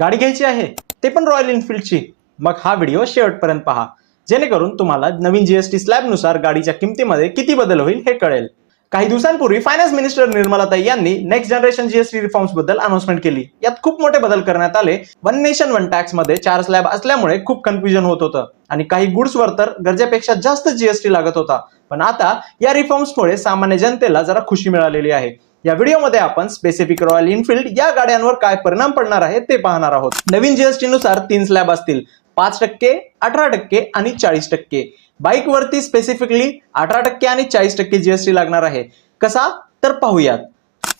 गाडी घ्यायची आहे ते पण रॉयल एनफील्डची, मग हा व्हिडिओ शेवटपर्यंत पहा, जेणेकरून तुम्हाला नवीन जीएसटी स्लॅबनुसार गाडीच्या किमतीमध्ये किती बदल होईल हे कळेल. काही दिवसांपूर्वी फायनान्स मिनिस्टर निर्मलाताई यांनी नेक्स्ट जनरेशन जीएसटी रिफॉर्म्स बद्दल अनाउन्समेंट केली. यात खूप मोठे बदल करण्यात आले. वन नेशन वन टॅक्स मध्ये 4 स्लॅब असल्यामुळे खूप कन्फ्युजन होत होतं आणि काही गुड्सवर तर गरजेपेक्षा जास्त जीएसटी लागत होता. पण आता या रिफॉर्म्समुळे सामान्य जनतेला जरा खुशी मिळालेली आहे. या व्हिडिओमध्ये आपण स्पेसिफिक रॉयल एनफील्ड या गाड्यांवर काय परिणाम पडणार आहे ते पाहणार आहोत. नवीन जीएसटी नुसार 3 स्लॅब असतील, 5%, 18% आणि 40%. बाईक वरती स्पेसिफिकली 18% आणि 40% जीएसटी लागणार आहे. कसा तर पाहूयात.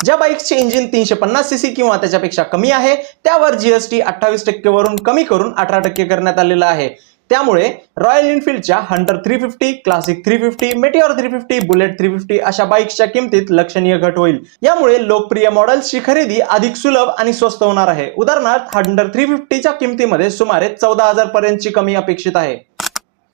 ज्या बाईक्सचे इंजिन 350 सीसी किंवा त्याच्यापेक्षा कमी आहे त्यावर जीएसटी 28% वरून कमी करून 18% करण्यात आलेला आहे. त्यामुळे रॉयल एनफील्डच्या हंटर 350, क्लासिक 350, मेटिओर 350, बुलेट 350 अशा बाईक्सच्या किमतीत लक्षणीय घट होईल. यामुळे लोकप्रिय मॉडेल्सची खरेदी अधिक सुलभ आणि स्वस्त होणार आहे. उदाहरणार्थ हंटर 350च्या किमतीमध्ये सुमारे 14,000 पर्यंतची कमी अपेक्षित आहे.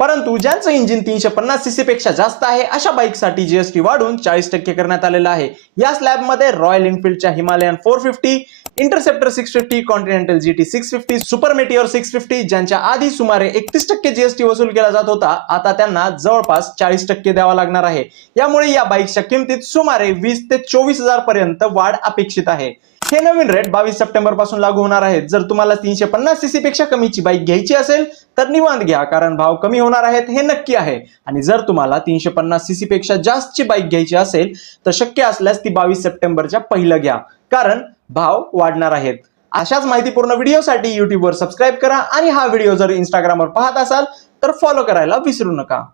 परंतु ज्यांचं इंजिन 350 सीसी पेक्षा जास्त आहे अशा बाईकसाठी जीएसटी वाढून 40% करण्यात आलेला आहे. या स्लॅबमध्ये रॉयल एनफील्डच्या Himalayan 450, Interceptor 650, Continental GT 650, Super Meteor 650 ज्यांच्या आधी सुमारे 31% जीएसटी वसूल केला जात होता, आता त्यांना जवळपास 40% द्यावा लागणार आहे. यामुळे या बाईकच्या किमतीत सुमारे 20 ते 24,000 पर्यंत वाढ अपेक्षित आहे. हे नवीन रेट 22 सप्टेंबर पासून लागू होणार आहेत. जर तुम्हाला 350 सीसी पेक्षा कमीची बाईक घ्यायची असेल तर निवांत घ्या, कारण भाव कमी होणार आहेत हे नक्की आहे. आणि जर तुम्हाला 350 सीसी पेक्षा जास्तची बाईक घ्यायची असेल तर शक्य असल्यास ती 22 सप्टेंबरच्या पहिलं घ्या, कारण भाव वाढणार आहेत. अशाच माहितीपूर्ण व्हिडिओसाठी युट्यूबवर सबस्क्राईब करा आणि हा व्हिडिओ जर इंस्टाग्रामवर पाहत असाल तर फॉलो करायला विसरू नका.